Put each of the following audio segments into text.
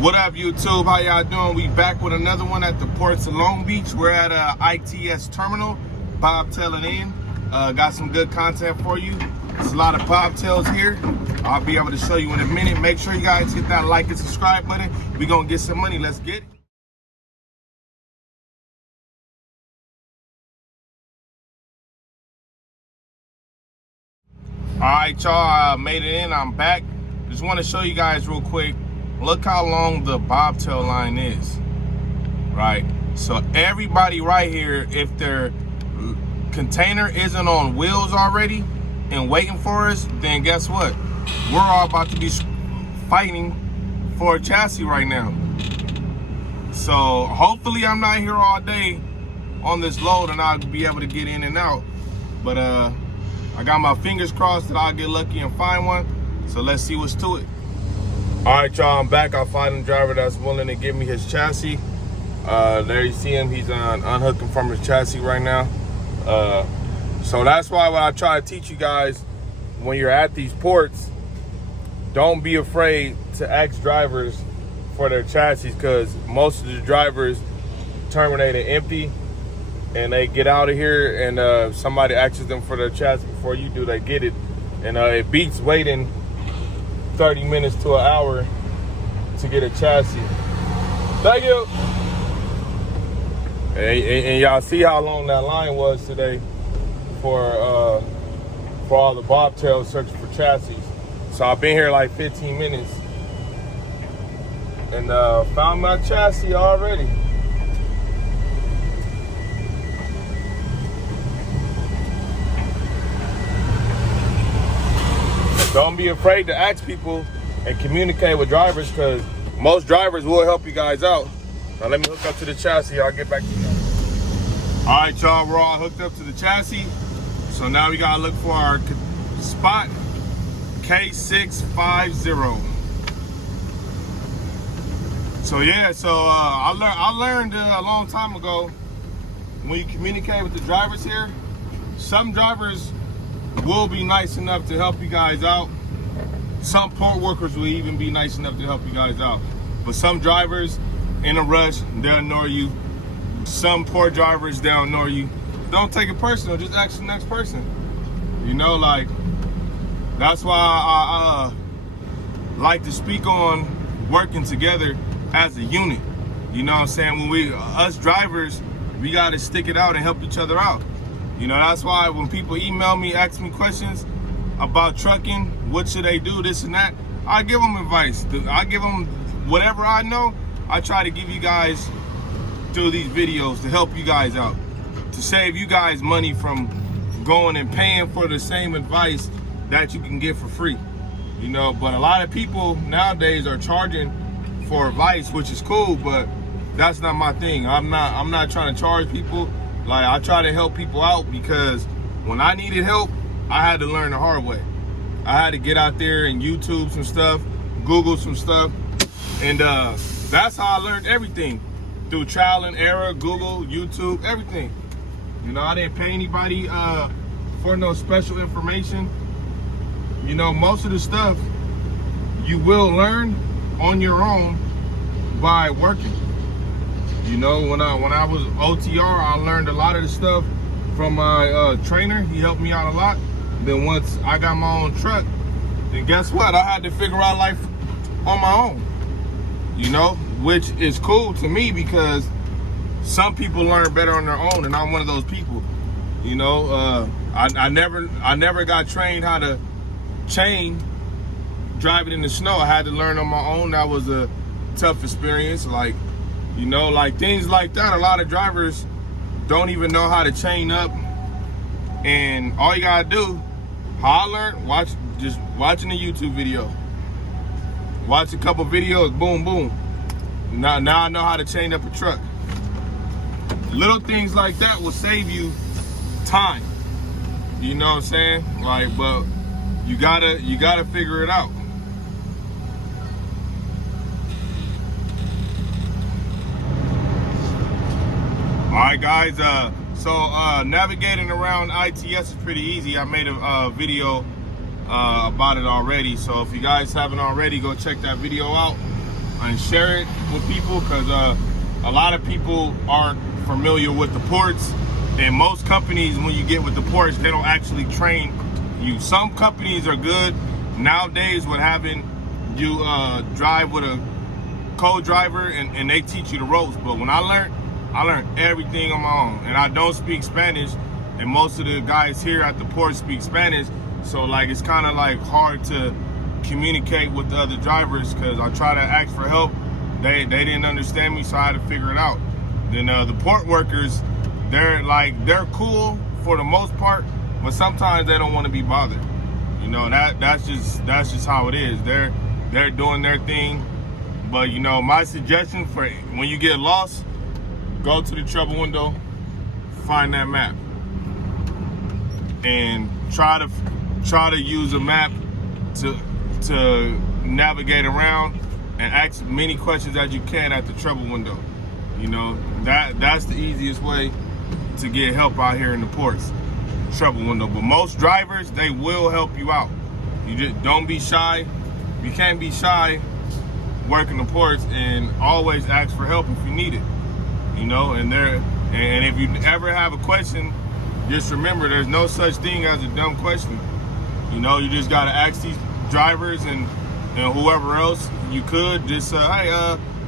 What up, YouTube? How y'all doing? We back with another one at the ports of Long Beach. We're at a ITS terminal, bobtailing in. Got some good content for you. There's a lot of bobtails here. I'll be able to show you in a minute. Make sure you guys hit that like and subscribe button. We're gonna get some money. Let's get it. All right, y'all, made it in. I'm back. Just want to show you guys real quick. Look how long the bobtail line is, right? So everybody right here, if their container isn't on wheels already and waiting for us, then guess what? We're all about to be fighting for a chassis right now. So hopefully I'm not here all day on this load and I'll be able to get in and out. But I got my fingers crossed that I'll get lucky and find one. So let's see what's to it. All right, y'all, I'm back. I'll find a driver that's willing to give me his chassis. There you see him. He's unhooking from his chassis right now. So that's why what I try to teach you guys when you're at these ports, don't be afraid to ask drivers for their chassis, because most of the drivers terminate it empty and they get out of here and somebody asks them for their chassis before you do, they get it. And it beats waiting 30 minutes to an hour to get a chassis. Thank you. And y'all see how long that line was today for all the bobtails searching for chassis. So I've been here like 15 minutes and found my chassis already. Don't be afraid to ask people and communicate with drivers, because most drivers will help you guys out. Now let me hook up to the chassis. I'll get back to you. All right, y'all, we're all hooked up to the chassis. So now we gotta look for our spot K650. So yeah, I learned a long time ago, when you communicate with the drivers here, some drivers will be nice enough to help you guys out. Some port workers will even be nice enough to help you guys out. But some drivers, in a rush, they'll ignore you. Some port drivers, they'll ignore you. Don't take it personal, just ask the next person. You know, like, that's why I like to speak on working together as a unit. You know what I'm saying? When us drivers, we gotta stick it out and help each other out. You know, that's why when people email me, ask me questions about trucking, what should they do, this and that, I give them advice. I give them whatever I know. I try to give you guys through these videos to help you guys out, to save you guys money from going and paying for the same advice that you can get for free. You know, but a lot of people nowadays are charging for advice, which is cool, but that's not my thing. I'm not trying to charge people. Like, I try to help people out, because when I needed help, I had to learn the hard way. I had to get out there and YouTube some stuff, Google some stuff, and that's how I learned everything, through trial and error, Google, YouTube, everything. You know, I didn't pay anybody for no special information. You know, most of the stuff you will learn on your own by working. You know, when I was OTR, I learned a lot of the stuff from my trainer. He helped me out a lot. Then once I got my own truck, then guess what? I had to figure out life on my own. You know, which is cool to me, because some people learn better on their own, and I'm one of those people. You know, I never got trained how to chain driving in the snow. I had to learn on my own. That was a tough experience. Like, you know, like things like that. A lot of drivers don't even know how to chain up. And all you gotta do, how I learned, just watching a YouTube video. Watch a couple videos, boom, boom. Now I know how to chain up a truck. Little things like that will save you time. You know what I'm saying? Like, but you gotta figure it out. All right, guys, so navigating around ITS is pretty easy. I made a video about it already, so if you guys haven't already, go check that video out. and share it with people, because a lot of people aren't familiar with the ports. And most companies, when you get with the ports, they don't actually train you. Some companies are good nowadays with having you drive with a co-driver, and they teach you the ropes. But when I learned everything on my own, and I don't speak Spanish, and most of the guys here at the port speak Spanish, so like it's kind of like hard to communicate with the other drivers, because I try to ask for help. They didn't understand me, so I had to figure it out. Then the port workers, they're cool for the most part, but sometimes they don't want to be bothered. You know, that's just how it is. They're doing their thing. But you know, my suggestion for when you get lost, go to the trouble window, find that map, and try to use a map to navigate around, and ask many questions as you can at the trouble window. You know, that's the easiest way to get help out here in the ports, trouble window. But most drivers, they will help you out. You just don't be shy. You can't be shy working the ports, and always ask for help if you need it. You know, and if you ever have a question, just remember there's no such thing as a dumb question. You know, you just gotta ask these drivers and whoever else you could, just hey,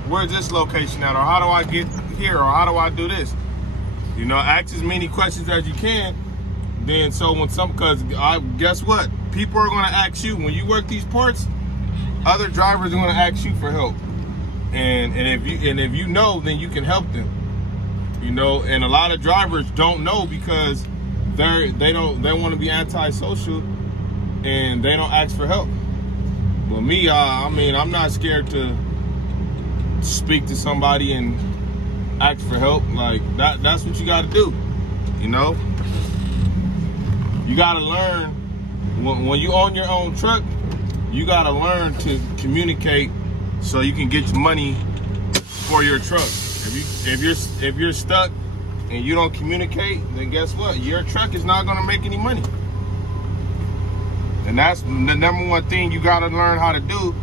where's this location at, or how do I get here, or how do I do this? You know, ask as many questions as you can. Then so when because guess what? People are gonna ask you when you work these ports. Other drivers are gonna ask you for help, and if you know, then you can help them. You know, and a lot of drivers don't know because they want to be antisocial, and they don't ask for help. But me, I mean, I'm not scared to speak to somebody and ask for help. Like that's what you got to do. You know, you got to learn when you own your own truck. You got to learn to communicate so you can get money for your truck. If you're stuck and you don't communicate, then guess what? Your truck is not gonna make any money. And that's the number one thing you gotta learn how to do,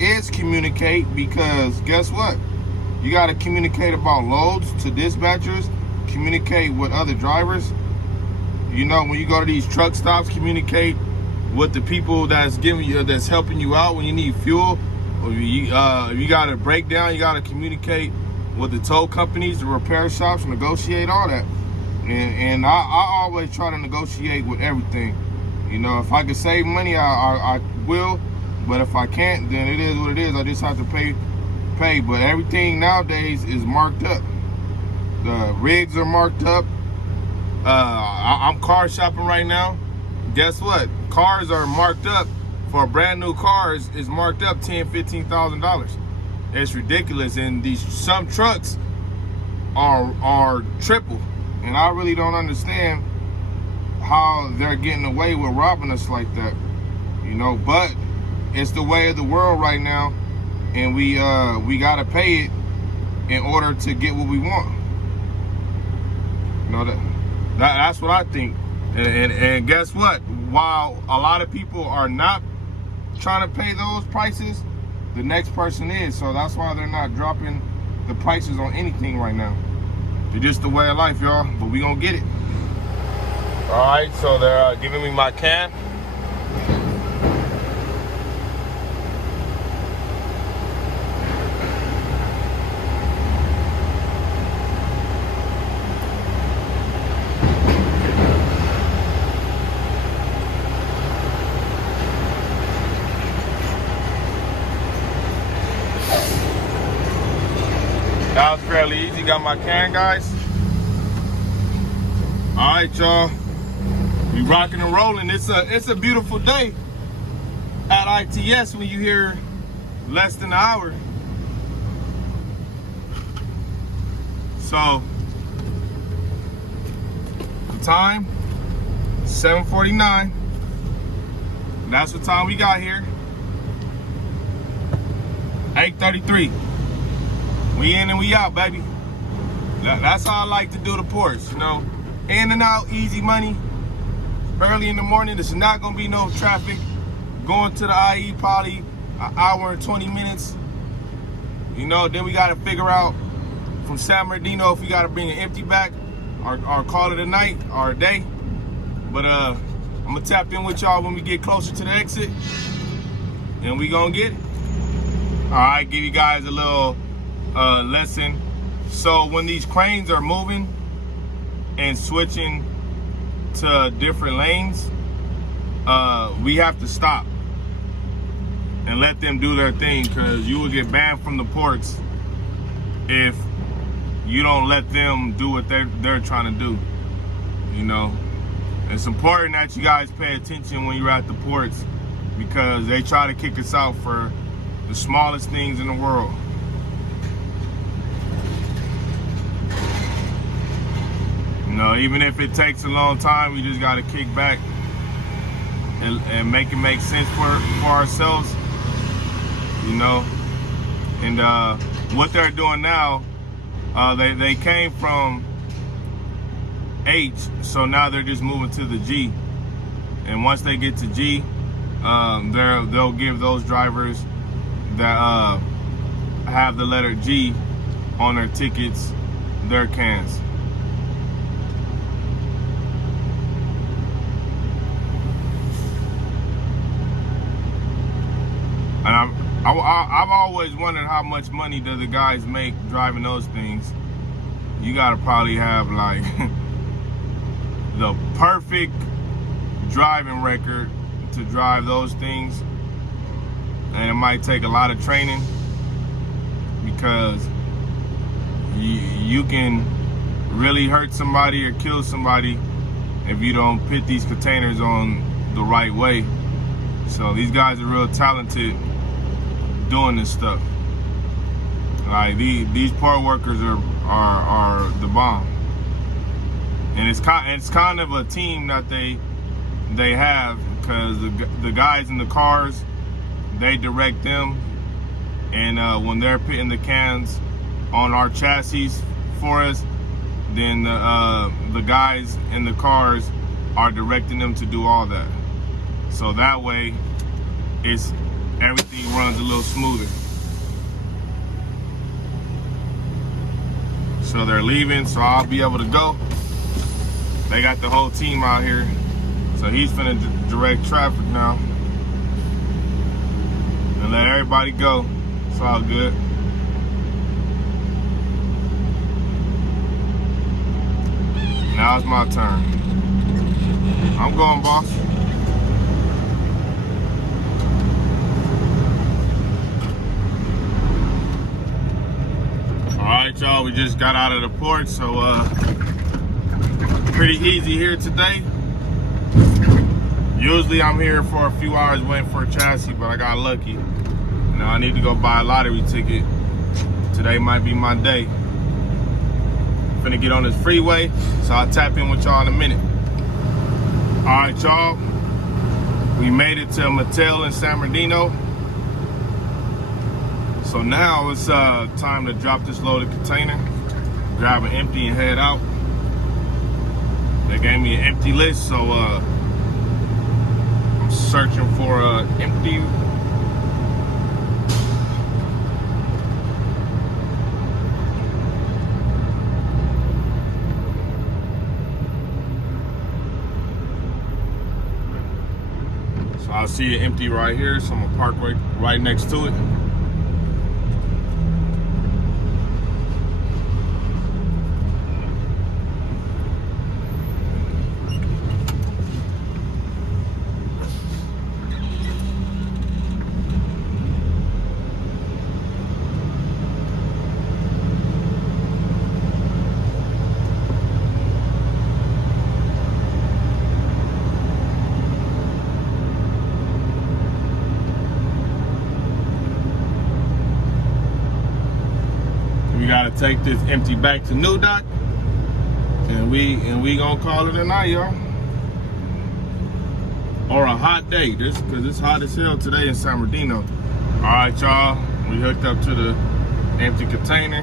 is communicate, because guess what? You gotta communicate about loads to dispatchers, communicate with other drivers. You know, when you go to these truck stops, communicate with the people that's helping you out when you need fuel. Or you got a breakdown, you got to communicate with the tow companies, the repair shops, negotiate all that. And I always try to negotiate with everything. You know, if I can save money, I will. But if I can't, then it is what it is. I just have to pay. But everything nowadays is marked up. The rigs are marked up. I'm car shopping right now. Guess what? Cars are marked up. For a brand new car is marked up $10,000-$15,000. It's ridiculous, and some trucks are triple, and I really don't understand how they're getting away with robbing us like that. You know, but it's the way of the world right now, and we gotta pay it in order to get what we want. You know, that's what I think. And guess what? While a lot of people are not trying to pay those prices, the next person is. So that's why they're not dropping the prices on anything right now. It's just the way of life, y'all. But we gonna get it. All right, so they're giving me my can. That was fairly easy. Got my can, guys. All right, y'all. We rocking and rolling. It's a beautiful day at ITS when you hear less than an hour. So the time 7:49. That's what time we got here. 8:33. We in and we out, baby. That's how I like to do the ports, you know. In and out, easy money. Early in the morning, there's not gonna be no traffic. Going to the IE probably an hour and 20 minutes. You know, then we got to figure out from San Bernardino if we got to bring an empty back or call it a night or a day. But I'm gonna tap in with y'all when we get closer to the exit, and we gonna get it. All right, give you guys a little lesson. So when these cranes are moving and switching to different lanes, we have to stop and let them do their thing, because you will get banned from the ports if you don't let them do what they're trying to do. You know, it's important that you guys pay attention when you're at the ports, because they try to kick us out for the smallest things in the world. You know, even if it takes a long time, we just got to kick back and make it make sense for ourselves. You know, and what they're doing now, they came from H, so now they're just moving to the G. And once they get to G, they'll give those drivers that have the letter G on their tickets their cans. And I've always wondered how much money do the guys make driving those things. You gotta probably have like the perfect driving record to drive those things, and it might take a lot of training, because you can really hurt somebody or kill somebody if you don't put these containers on the right way. So these guys are real talented doing this stuff. Like these port workers are the bomb, and it's kind of a team that they have, because the guys in the cars, they direct them, and when they're putting the cans on our chassis for us, then the guys in the cars are directing them to do all that. So that way, everything runs a little smoother. So they're leaving, so I'll be able to go. They got the whole team out here, so he's finna direct traffic now and let everybody go. It's all good. Now it's my turn. I'm going, boss. Alright, y'all, we just got out of the port, so pretty easy here today. Usually I'm here for a few hours waiting for a chassis, but I got lucky. Now I need to go buy a lottery ticket. Today might be my day. Finna get on this freeway, so I'll tap in with y'all in a minute. Alright, y'all, we made it to Mattel in San Bernardino. So now it's time to drop this loaded container, grab an empty and head out. They gave me an empty list, so I'm searching for an empty. So I see an empty right here, so I'm gonna park right next to it. We gotta take this empty back to New Dock, and we gonna call it a night, y'all. Or a hot day, because it's hot as hell today in San Bernardino. All right, y'all, we hooked up to the empty container.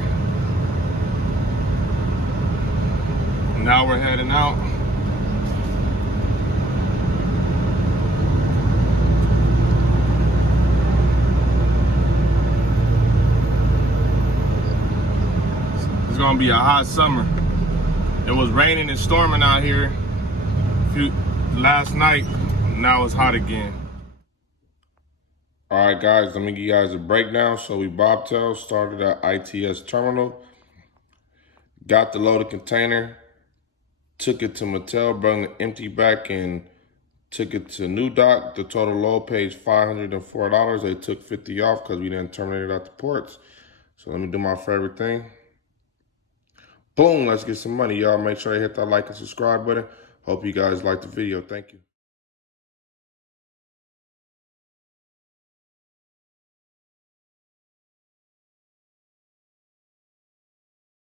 Now we're heading out. gonna be a hot summer. It was raining and storming out here last night. Now it's hot again. All right, guys, let me give you guys a breakdown. So we bobtail started at ITS terminal, got the loaded container, took it to Mattel, brought the empty back, and took it to New Dock. The total load pays $504. They took $50 off because we didn't terminate it at the ports. So let me do my favorite thing. Boom, let's get some money. Y'all make sure you hit that like and subscribe button. Hope you guys liked the video. Thank you.